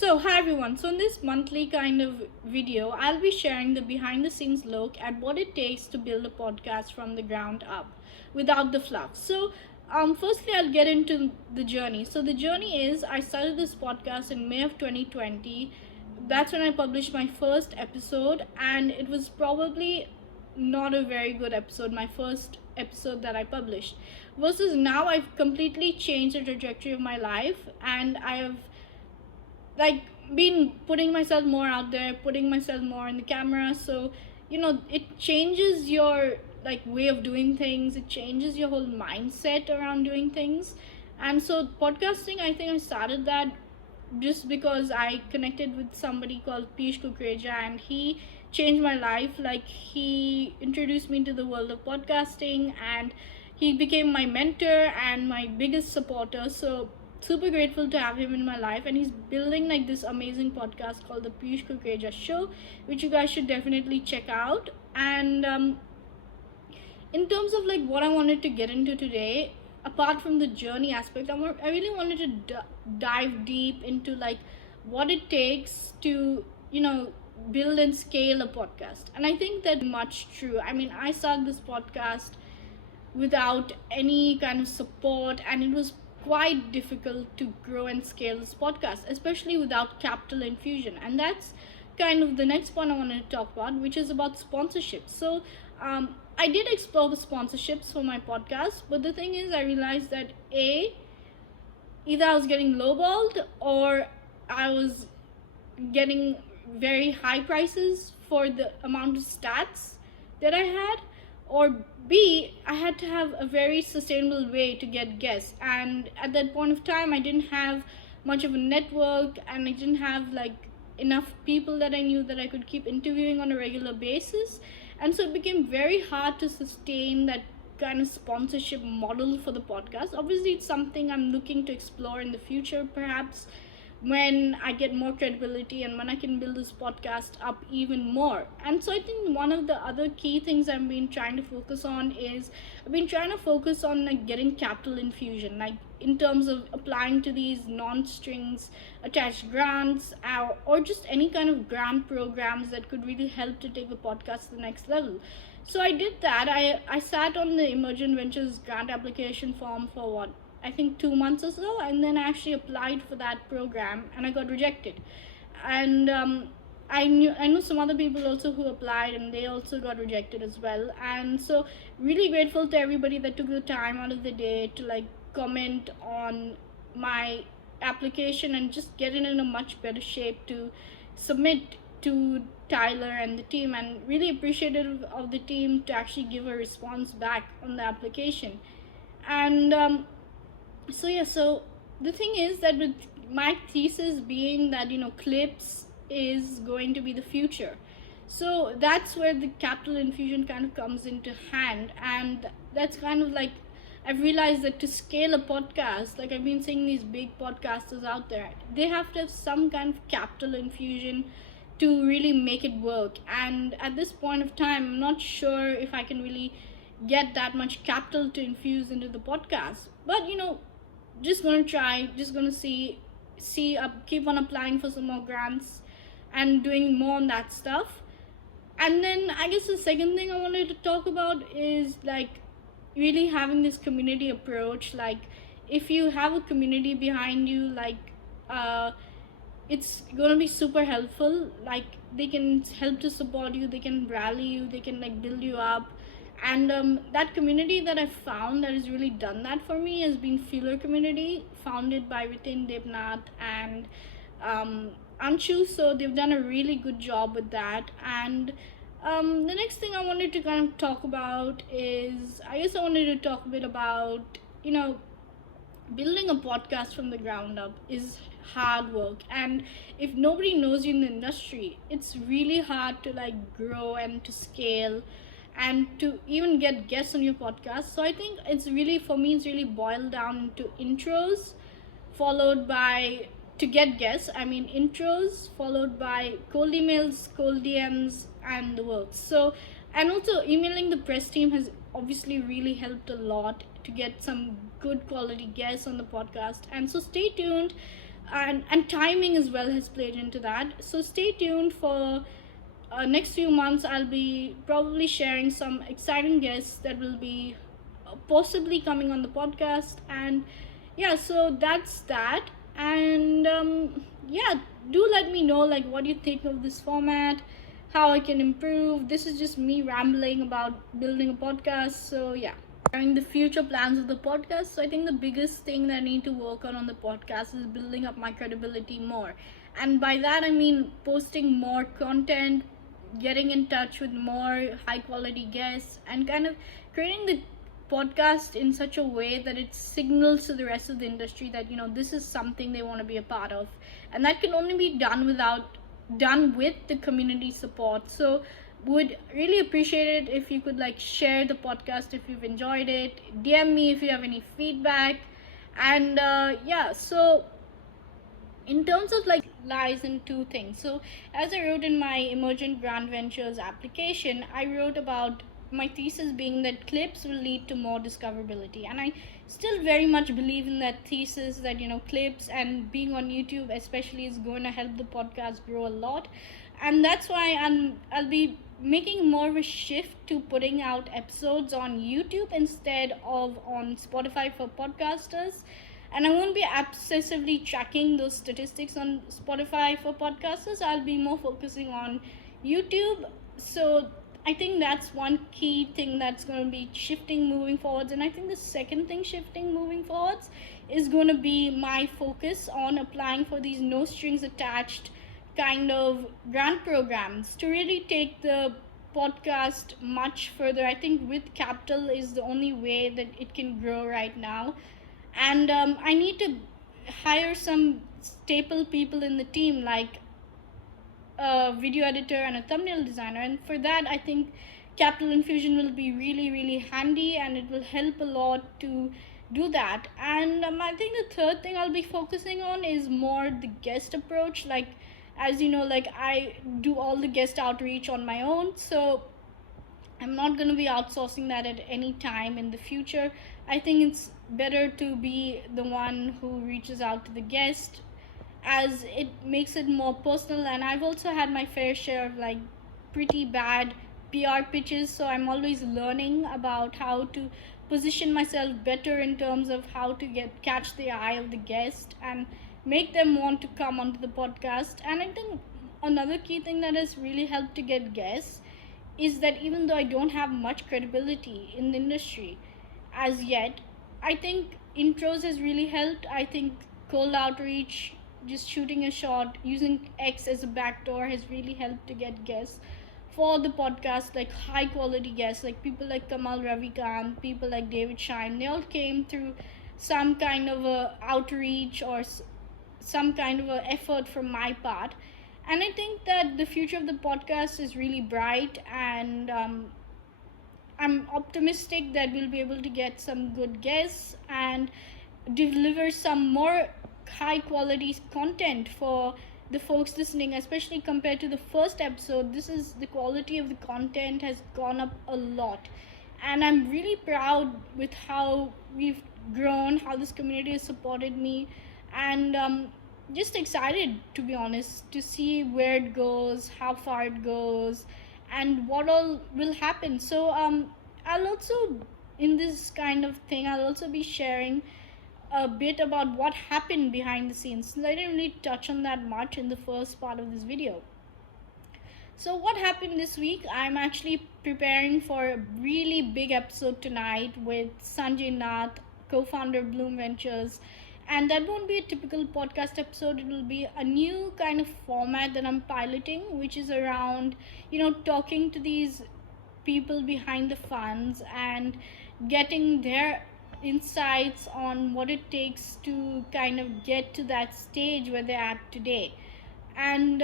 Hi everyone. So in this monthly kind of video, I'll be sharing the behind the scenes look at what it takes to build a podcast from the ground up without the fluff. Firstly, I'll get into the journey. So the journey is I started this podcast in May of 2020. That's when I published my first episode, and it was probably not a very good episode, my first episode that I published. Versus now, I've completely changed the trajectory of my life, and I have like been putting myself more out there, putting myself more in the camera. So it changes your way of doing things, it changes your whole mindset around doing things. And so podcasting, I think I started that just because I connected with somebody called Piyush Kukreja, and he changed my life. Like, he introduced me to the world of podcasting, and he became my mentor and my biggest supporter. So super grateful to have him in my life, and he's building this amazing podcast called the Piyush Kukreja Show, which you guys should definitely check out. And in terms of what I wanted to get into today, apart from the journey aspect, I really wanted to dive deep into what it takes to build and scale a podcast. And I think that much true. I mean, I started this podcast without any kind of support, and it was quite difficult to grow and scale this podcast, especially without capital infusion. And that's kind of the next point I wanted to talk about, which is about sponsorships. I did explore the sponsorships for my podcast, but the thing is, I realized that either I was getting lowballed, or I was getting very high prices for the amount of stats that I had, or B, I had to have a very sustainable way to get guests. And at that point of time, I didn't have much of a network, and I didn't have enough people that I knew that I could keep interviewing on a regular basis. And so it became very hard to sustain that kind of sponsorship model for the podcast. Obviously, it's something I'm looking to explore in the future, perhaps when I get more credibility and when I can build this podcast up even more. And so I think one of the other key things I've been trying to focus on is getting capital infusion, in terms of applying to these non-strings attached grants, or just any kind of grant programs that could really help to take the podcast to the next level. So I did that. I sat on the Emergent Ventures grant application form for I think 2 months or so, and then I actually applied for that program and I got rejected. And I know some other people also who applied, and they also got rejected as well. And so really grateful to everybody that took the time out of the day to comment on my application and just get it in a much better shape to submit to Tyler and the team, and really appreciative of the team to actually give a response back on the application. And so the thing is that with my thesis being that clips is going to be the future, so that's where the capital infusion kind of comes into hand. And that's kind of I've realized that to scale a podcast, I've been seeing these big podcasters out there, they have to have some kind of capital infusion to really make it work. And at this point of time, I'm not sure if I can really get that much capital to infuse into the podcast. But just gonna try, just gonna keep on applying for some more grants and doing more on that stuff. And then I guess the second thing I wanted to talk about is really having this community approach. If you have a community behind you, it's gonna be super helpful. They can help to support you, they can rally you, they can build you up. And that community that I found that has really done that for me has been Feeler Community, founded by Ritin Devnath and Anshu. So they've done a really good job with that. And the next thing I wanted to kind of talk about is, I guess I wanted to talk a bit about, building a podcast from the ground up is hard work. And if nobody knows you in the industry, it's really hard to grow and to scale and to even get guests on your podcast. So I think it's really boiled down into intros, followed by, to get guests, intros followed by cold emails, cold DMs, and the works. So, and also emailing the press team has obviously really helped a lot to get some good quality guests on the podcast. And so stay tuned. and timing as well has played into that. So stay tuned for next few months. I'll be probably sharing some exciting guests that will be possibly coming on the podcast. And yeah, so that's that. And yeah, do let me know like what you think of this format, how I can improve. This is just me rambling about building a podcast. So yeah, sharing the future plans of the podcast. So I think the biggest thing that I need to work on the podcast is building up my credibility more. And by that I mean posting more content, getting in touch with more high quality guests, and kind of creating the podcast in such a way that it signals to the rest of the industry that this is something they want to be a part of. And that can only be done with the community support. So would really appreciate it if you could like share the podcast if you've enjoyed it, DM me if you have any feedback. And yeah, so in terms of like lies in two things. So as I wrote in my Emergent Grant Ventures application, I wrote about my thesis being that clips will lead to more discoverability, and I still very much believe in that thesis, that clips and being on YouTube especially is going to help the podcast grow a lot. And that's why I'll be making more of a shift to putting out episodes on YouTube instead of on Spotify for podcasters. And I won't be obsessively tracking those statistics on Spotify for podcasters. I'll be more focusing on YouTube. So I think that's one key thing that's going to be shifting moving forwards. And I think the second thing shifting moving forwards is going to be my focus on applying for these no strings attached kind of grant programs to really take the podcast much further. I think with capital is the only way that it can grow right now. And I need to hire some staple people in the team, like a video editor and a thumbnail designer. And for that, I think capital infusion will be really, really handy, and it will help a lot to do that. And I think the third thing I'll be focusing on is more the guest approach. Like, as you know, like I do all the guest outreach on my own, so I'm not going to be outsourcing that at any time in the future. I think it's better to be the one who reaches out to the guest, as it makes it more personal. And I've also had my fair share of like pretty bad PR pitches, so I'm always learning about how to position myself better in terms of how to catch the eye of the guest and make them want to come onto the podcast. And I think another key thing that has really helped to get guests is that even though I don't have much credibility in the industry as yet, I think intros has really helped. I think cold outreach, just shooting a shot, using X as a backdoor has really helped to get guests for the podcast, like high quality guests, like people like Kamal Ravikant, people like David Shine. They all came through some kind of a outreach or some kind of a effort from my part. And I think that the future of the podcast is really bright, and I'm optimistic that we'll be able to get some good guests and deliver some more high quality content for the folks listening, especially compared to the first episode. The quality of the content has gone up a lot, and I'm really proud with how we've grown, how this community has supported me, and just excited, to be honest, to see where it goes, how far it goes, and what all will happen. So I'll also, in this kind of thing, I'll also be sharing a bit about what happened behind the scenes, since I didn't really touch on that much in the first part of this video. So what happened this week? I'm actually preparing for a really big episode tonight with Sanjay Nath, co-founder of Bloom Ventures. And that won't be a typical podcast episode. It will be a new kind of format that I'm piloting, which is around, talking to these people behind the funds and getting their insights on what it takes to kind of get to that stage where they're at today. And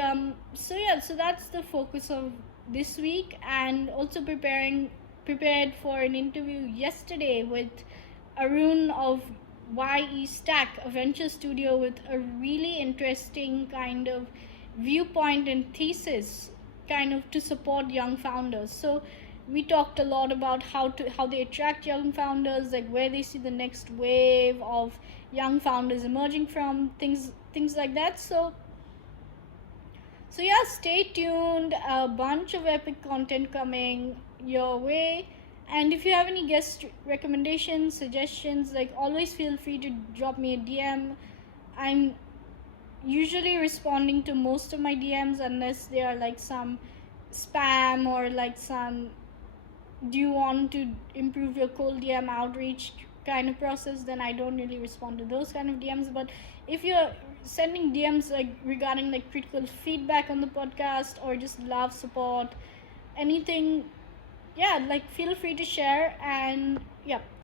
so that's the focus of this week. And also prepared for an interview yesterday with Arun of YE Stack, a venture studio with a really interesting kind of viewpoint and thesis kind of to support young founders. So We talked a lot about how they attract young founders, like where they see the next wave of young founders emerging from, things like that. So yeah, stay tuned. A bunch of epic content coming your way. And if you have any guest recommendations, suggestions, like always feel free to drop me a DM. I'm usually responding to most of my DMs unless they are like some spam or like some do you want to improve your cold DM outreach kind of process, then I don't really respond to those kind of DMs. But if you're sending DMs like regarding like critical feedback on the podcast or just love support, anything, yeah, like feel free to share. And yeah,